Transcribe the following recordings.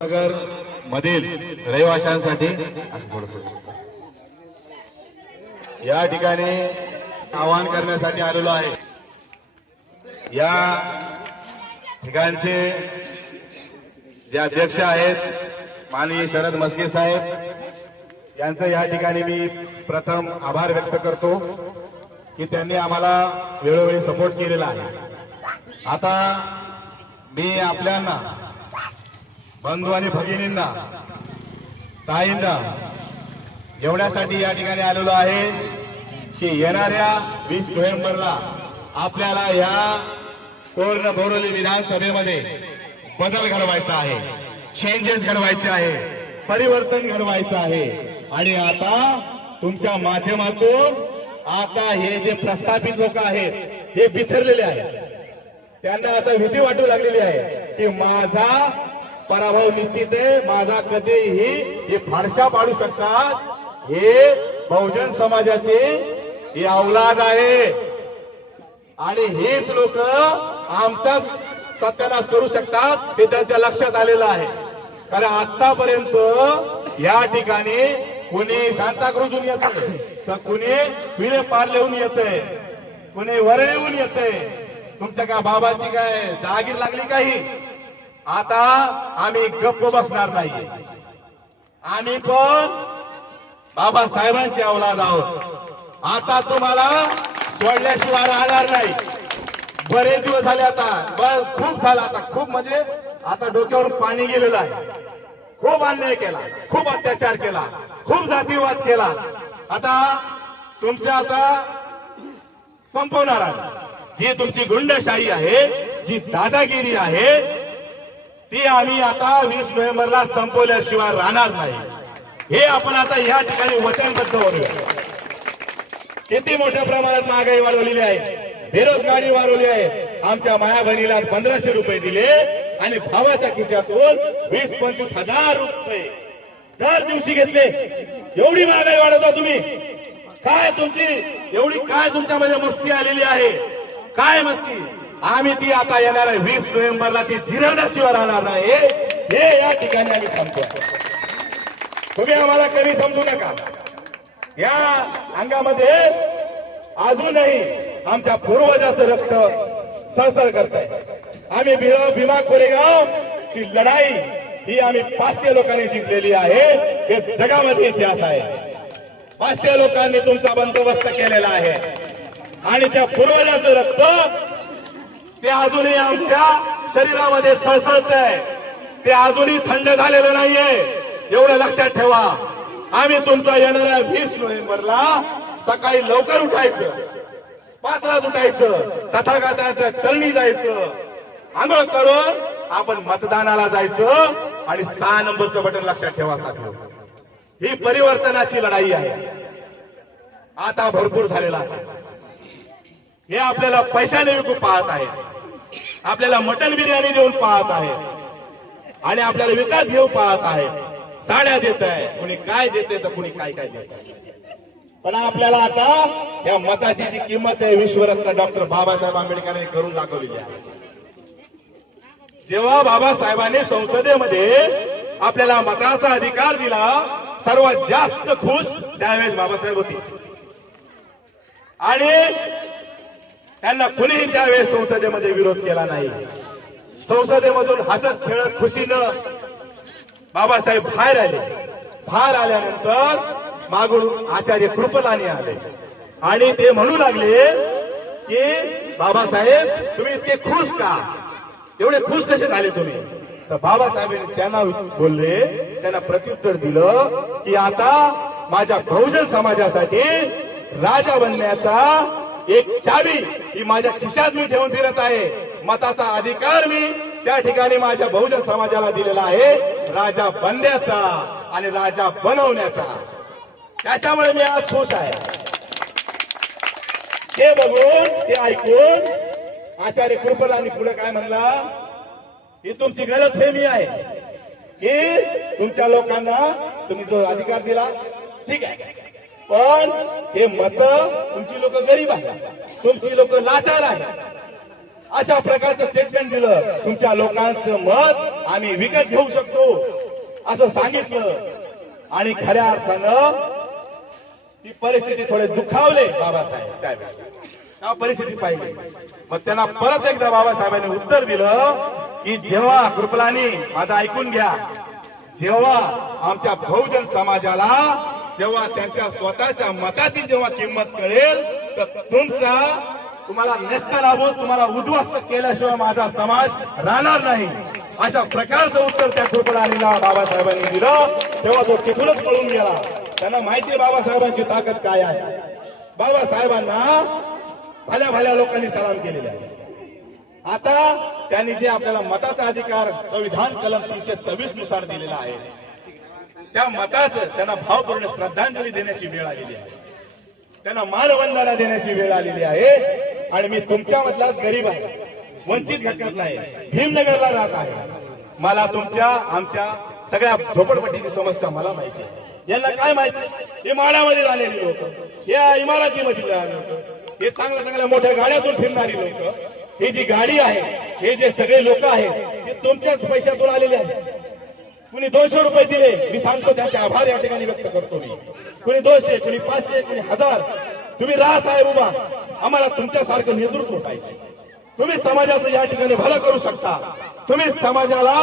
नगर मधील रहिवाशांसाठी या ठिकाणी आवाहन करण्यासाठी आलेलो आहे। या ठिकाणचे जे अध्यक्ष आहेत माननीय शरद मस्के साहेब यांचं या ठिकाणी मी प्रथम आभार व्यक्त करतो की त्यांनी आम्हाला वेळोवेळी सपोर्ट केलेला आहे। आता मी आपल्याला बंधू आणि भगिनींना ताईंना एवढ्यासाठी या ठिकाणी आलेलो आहे की येणाऱ्या 20 नोव्हेंबरला आपल्याला या पूर्ण बोरिवली विधानसभेमध्ये बदल घडवायचा आहे, चेंजेस घडवायचे आहे, परिवर्तन घडवायचं आहे। आणि आता तुमच्या माध्यमातून आता हे जे प्रस्थापित लोक आहेत हे बिथरलेले आहेत, त्यांना आता भीती वाटू लागलेली आहे की माझा पराभव निश्चित आहे, माझा कधीही हे फारशा पाडू शकतात। हे बहुजन समाजाचे ही औलाद आहे आणि हेच लोक आमचा सत्यानाश करू शकतात हे त्यांच्या लक्षात आलेलं आहे। कारण आतापर्यंत या ठिकाणी कुणी सांताक्रूजहून येते तर कुणी विले पार्लेहून येते, कुणी वरळीहून येते। तुमच्या काय बाबाची काय जागीर लागली काही? आता आम्ही गप्प बसणार नाही, आम्ही पण बाबासाहेबांची औलाद आहोत। आता तुम्हाला सोडल्याशिवाय राहणार नाही। बरेच दिवस झाले, आता खूप झाला, आता खूप म्हणजे आता डोक्यावर पाणी गेलेलं आहे। खूप अन्याय केला, खूप अत्याचार केला, खूप जातीवाद केला। आता तुमचं आता संपवणार आहे। जी तुमची गुंडशाही आहे, जी दादागिरी आहे ती आम्ही आता 20 नोव्हेंबरला संपवल्याशिवाय राहणार नाही, हे आपण आता या ठिकाणी वचनबद्ध होऊया। किती मोठ्या प्रमाणात महागाई वाढवलेली आहे, बेरोजगारी वाढवली आहे। आमच्या माया बहिणीला 1500 रुपये दिले आणि भावाच्या खिशातून 20-25 हजार रुपये दर दिवशी घेतले। एवढी महागाई वाढवता तुम्ही? काय तुमची एवढी काय तुमच्यामध्ये मस्ती आलेली आहे? काय मस्ती? आम्ही ती आता येणाऱ्या 20 नोव्हेंबरला ती जिरवण्याशिवाय राहणार नाही, हे या ठिकाणी आम्ही सांगतो। तुम्ही आम्हाला कधी समजू नका। या अंगामध्ये अजूनही आमच्या पूर्वजाचं रक्त सळसळ करत आहे। आम्ही भीमा कोरेगाव ची लढाई ही आम्ही 500 लोकांनी जिंकलेली आहे, हे जगामध्ये इतिहास आहे। 500 लोकांनी तुमचा बंदोबस्त केलेला आहे आणि त्या पूर्वजाचं रक्त ते अजूनही आमच्या शरीरामध्ये सळसळत आहे, ते अजूनही थंड झालेलं नाहीये, एवढं लक्षात ठेवा। आम्ही तुमचा येणाऱ्या 20 नोव्हेंबरला सकाळी लवकर उठायचं, 5लाच उठायचं, तथागताच्या करणी जायचं, आंघोळ करून आपण मतदानाला जायचं आणि 6 नंबरचं बटन लक्षात ठेवा साथीनो। ही परिवर्तनाची लढाई आहे। आता भरपूर झालेला आहे। हे आपल्याला पैशाने विकून पाहत आहे, आपल्याला मटन बिर्याणी देऊन पाहत आहे आणि आपल्याला विकत घेऊन पाहत आहे। साड्या देत आहे, कुणी काय देते तर कुणी काय काय देत आहे। पण आपल्याला आता या मताची जी किंमत आहे विश्वरत्न डॉक्टर बाबासाहेब आंबेडकरांनी करून दाखवलेली आहे। जेव्हा बाबासाहेबांनी संसदेमध्ये आपल्याला मताचा अधिकार दिला, सर्वात जास्त खुश त्यावेळेस बाबासाहेब होते आणि त्यांना कुणीही त्यावेळेस संसदेमध्ये विरोध केला नाही। संसदेमधून हसत खेळत खुशीनं बाबासाहेब बाहेर आले। बाहेर आल्यानंतर मागून आचार्य कृपलानी आले आणि ते म्हणू लागले की बाबासाहेब तुम्ही इतके खुश का, एवढे खुश कसे झाले तुम्ही? तर बाबासाहेबांनी त्यांना बोलले, त्यांना प्रत्युत्तर दिलं की आता माझ्या बहुजन समाजासाठी राजा बनण्याचा एक चावी ही माझ्या खिशात मी ठेवून फिरत आहे। मताचा अधिकार मी त्या ठिकाणी माझ्या बहुजन समाजाला दिलेला आहे, राजा बनण्याचा आणि राजा बनवण्याचा। त्याच्यामुळे मी आज खुश आहे। हे बघून हे ऐकून आचार्य कृपलानी पुढे काय म्हणला, ही तुमची गलतफहमी आहे की तुमच्या लोकांना तुम्ही जो अधिकार दिला ठीक आहे, पण हे मत तुमची लोक गरीब आहेत, तुमची लोक लाचार आहेत, अशा प्रकारचं स्टेटमेंट दिलं. तुमच्या लोकांचं मत आम्ही विकत घेऊ शकतो असं सांगितलं आणि खऱ्या अर्थानं ती परिस्थिती थोडे दुखावले बाबासाहेब त्यावेळेस परिस्थिती पाहिजे. मग त्यांना परत एकदा बाबासाहेबांनी उत्तर दिलं की जेव्हा कृपलानी माझं ऐकून घ्या, जेव्हा आमच्या बहुजन समाजाला जेव्हा त्यांच्या स्वतःच्या मताची जेव्हा किंमत कळेल तर तुम्हाला नेस्तनाबूत तुम्हाला उद्ध्वस्त केल्याशिवाय माझा समाज राहणार नाही. अशा प्रकारचं उत्तर त्या कृपलानीला बाबासाहेबांनी दिलं. तेव्हा तो तिथूनच पळून गेला. त्यांना माहिती बाबासाहेबांची ताकद काय आहे. बाबासाहेबांना भल्या भल्या लोकांनी सलाम केलेला आहे. आता त्यांनी जे आपल्याला मताचा अधिकार संविधान कलम 326 नुसार दिलेला आहे त्या मताचं त्यांना भावपूर्ण श्रद्धांजली देण्याची वेळ आलेली आहे. त्यांना मानवंदना देण्याची वेळ आलेली आहे. आणि मी तुमच्यामधलाच गरीब आहे, वंचित घटकातला आहे, भीमनगरला राहत आहे. मला तुमच्या आमच्या सगळ्या झोपडपट्टीची समस्या मला माहिती आहे. यांना काय माहिती, हे माळामध्ये राहिलेली लोक, या इमारतीमध्ये राहिलेले लोक, हे चांगल्या चांगल्या मोठ्या गाड्यातून फिरणारी लोक, ही जी गाडी आहे, हे जे सगळे लोक आहेत हे तुमच्याच पैशातून आलेले आहेत. कुणी 200 रुपये दिले, मी सांगतो त्याचे आभार या ठिकाणी व्यक्त करतो मी. कुणी 200, कुणी 500, कुणी 1000. तुम्ही राहा साहेब उभा, आम्हाला तुमच्यासारखं नेतृत्व पाहिजे. तुम्ही समाजाचं या ठिकाणी भलं करू शकता, तुम्ही समाजाला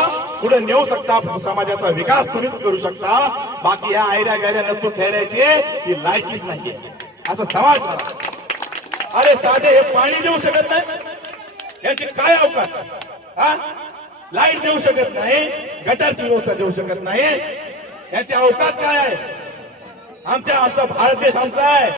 पुढे नेऊ शकता, समाजाचा विकास तुम्हीच करू शकता. बाकी या आयऱ्या गायऱ्या नतू खेळायची ही लायकीच नाहीये असं समाज करा. अरे साधे हे पाणी देऊ शकत नाही, याची काय अवकाश. लाईट देऊ शकत नाही, गटारची व्यवस्था देऊ शकत नाही, याची अवकाश काय आहे. आमचा भारत देश आमचा आहे.